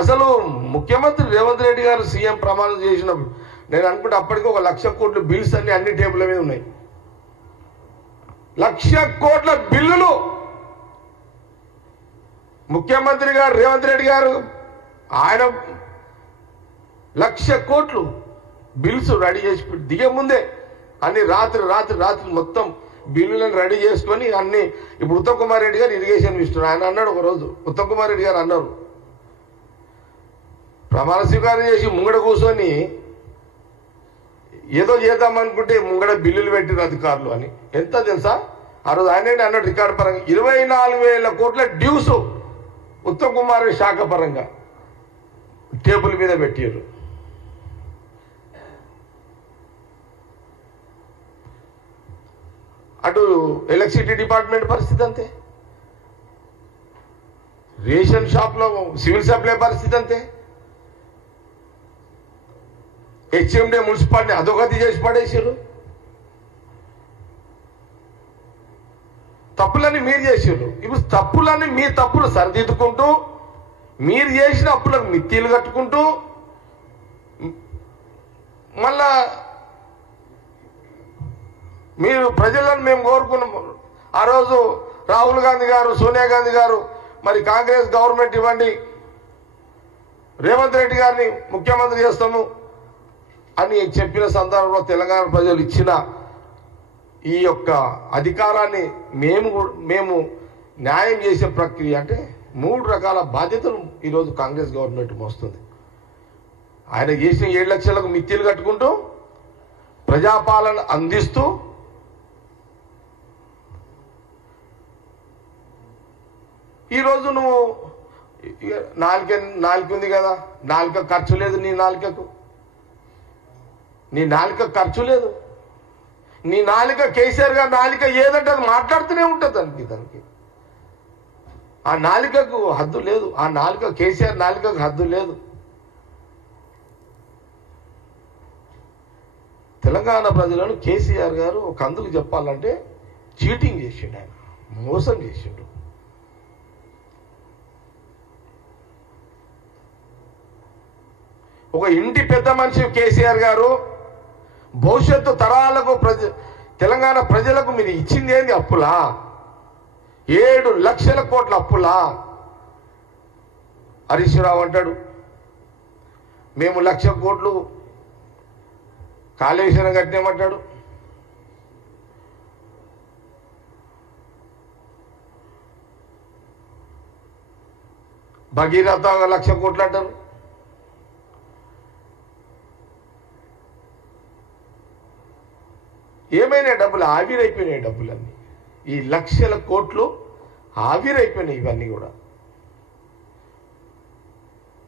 అసలు ముఖ్యమంత్రి రేవంత్ రెడ్డి గారు సీఎం ప్రమాణం చేసిన నేను అనుకుంటే అప్పటికి 1,00,000 కోట్ల బిల్స్ అన్ని టేబుల్ మీద ఉన్నాయి. 1,00,000 కోట్ల బిల్లులు ముఖ్యమంత్రి గారు రేవంత్ రెడ్డి గారు ఆయన 1,00,000 కోట్లు బిల్స్ రెడీ చేసి దిగే ముందే అన్ని రాత్రి మొత్తం బిల్లులను రెడీ చేసుకొని అన్ని ఇప్పుడు ఉత్తమ్ కుమార్ రెడ్డి గారు ఇరిగేషన్ మినిస్టర్ ఆయన అన్నాడు ఒకరోజు ఉత్తమ్ కుమార్ రెడ్డి గారు అన్నారు ప్రమాణ స్వీకారం చేసి ముంగడ కూర్చొని ఏదో చేద్దామనుకుంటే ముంగడ బిల్లులు పెట్టిన అధికారులు అని. ఎంత తెలుసా ఆ రోజు ఆయన అన్నాడు రికార్డు పరంగా 24,000 కోట్ల డ్యూస్ ఉత్తమ్ కుమార్ శాఖ పరంగా టేబుల్ మీద పెట్టారు. అటు ఎలక్ట్రిసిటీ డిపార్ట్మెంట్ పరిస్థితి అంతే, రేషన్ షాప్లో సివిల్ సప్లై పరిస్థితి అంతే, హెచ్ఎండే మున్సిపాలిటీ అధోగతి చేసి పడేసారు. తప్పులన్నీ మీరు చేసారు. ఇప్పుడు తప్పులన్నీ మీ తప్పులు సరిదిద్దుకుంటూ మీరు చేసిన అప్పులకు మిత్తీలు కట్టుకుంటూ మళ్ళా మీరు ప్రజలను మేము కోరుకున్నాం. ఆ రోజు రాహుల్ గాంధీ గారు సోనియా గాంధీ గారు మరి కాంగ్రెస్ గవర్నమెంట్ ఇవ్వండి రేవంత్ రెడ్డి గారిని ముఖ్యమంత్రి చేస్తాము అని చెప్పిన సందర్భంలో తెలంగాణ ప్రజలు ఇచ్చిన ఈ యొక్క అధికారాన్ని మేము న్యాయం చేసే ప్రక్రియ అంటే 3 రకాల బాధ్యతలు ఈరోజు కాంగ్రెస్ గవర్నమెంట్ మోస్తుంది. ఆయన చేసిన 7 లక్షలకు మిత్తీలు కట్టుకుంటూ ప్రజాపాలన అందిస్తూ ఈరోజు నువ్వు నాలుక ఉంది కదా, నాలుక ఖర్చు లేదు, నీ నాలుక ఖర్చు లేదు. నీ నాలుక కేసీఆర్ గారు నాలుక ఏదంటే అది మాట్లాడుతూనే ఉంటుంది దానికి ఆ నాలుకకు హద్దు లేదు. ఆ నాలుక కేసీఆర్ నాలుకకు హద్దు లేదు. తెలంగాణ ప్రజలను కేసీఆర్ గారు ఒక అందుకు చెప్పాలంటే చీటింగ్ చేసిండు, ఆయన మోసం చేసిండు. ఒక ఇంటి పెద్ద మనిషి కేసీఆర్ గారు భవిష్యత్తు తరాలకు తెలంగాణ ప్రజలకు మీరు ఇచ్చింది ఏంది అప్పులా? 7 లక్షల కోట్ల అప్పులా? హరీష్ రావు అంటాడు మేము 1,00,000 కోట్లు కాళేశ్వరం కట్టినామంటాడు. భగీరథ 1,00,000 కోట్లు అంటారు. ఏమైనా డబ్బులు ఆవిరైపోయినాయి. డబ్బులన్నీ ఈ 1,00,000 కోట్లు ఆవిరైపోయినాయి. ఇవన్నీ కూడా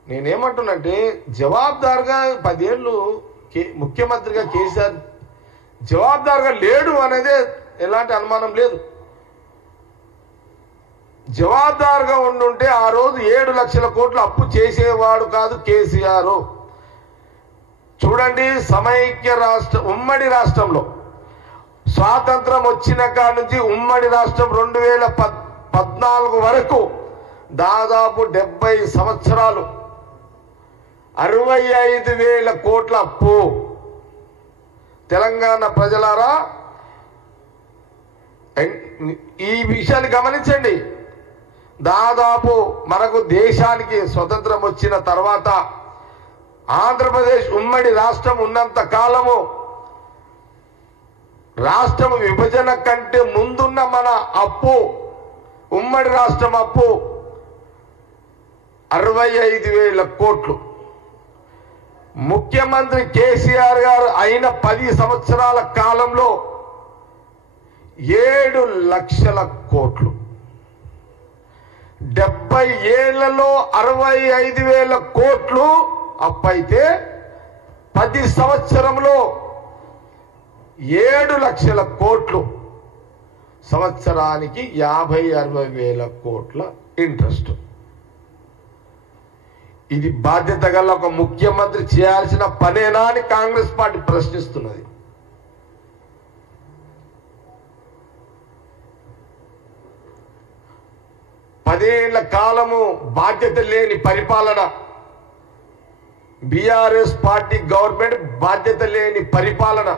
నేనేమంటున్నంటే జవాబుదారుగా 10 ఏళ్ళు ముఖ్యమంత్రిగా కేసీఆర్ జవాబుదారుగా లేడు అనేదే ఎలాంటి అనుమానం లేదు. జవాబుదారుగా ఉండుంటే ఆ రోజు 7 లక్షల కోట్లు అప్పు చేసేవాడు కాదు కేసీఆర్. చూడండి, సమైక్య రాష్ట్ర ఉమ్మడి రాష్ట్రంలో స్వాతంత్రం వచ్చిన కాడ నుంచి ఉమ్మడి రాష్ట్రం 2014 వరకు దాదాపు 70 సంవత్సరాలు 65,000 కోట్ల అప్పు. తెలంగాణ ప్రజలారా ఈ విషయాన్ని గమనించండి. దాదాపు మనకు దేశానికి స్వతంత్రం వచ్చిన తర్వాత ఆంధ్రప్రదేశ్ ఉమ్మడి రాష్ట్రం ఉన్నంత కాలము రాష్ట్రం విభజన కంటే ముందున్న మన అప్పు ఉమ్మడి రాష్ట్రం అప్పు 65,000 కోట్లు. ముఖ్యమంత్రి కేసీఆర్ గారు అయిన 10 సంవత్సరాల కాలంలో 7 లక్షల కోట్లు. 70 ఏళ్లలో 65,000 కోట్లు అప్పైతే 10 సంవత్సరంలో 7 లక్షల కోట్లు. సంవత్సరానికి 50-60 వేల కోట్ల ఇంట్రెస్ట్. ఇది బాధ్యత గల ఒక ముఖ్యమంత్రి చేయాల్సిన పనేనా అని కాంగ్రెస్ పార్టీ ప్రశ్నిస్తున్నది. పదేళ్ల కాలము బాధ్యత లేని పరిపాలన బీఆర్ఎస్ పార్టీ గవర్నమెంట్ బాధ్యత లేని పరిపాలన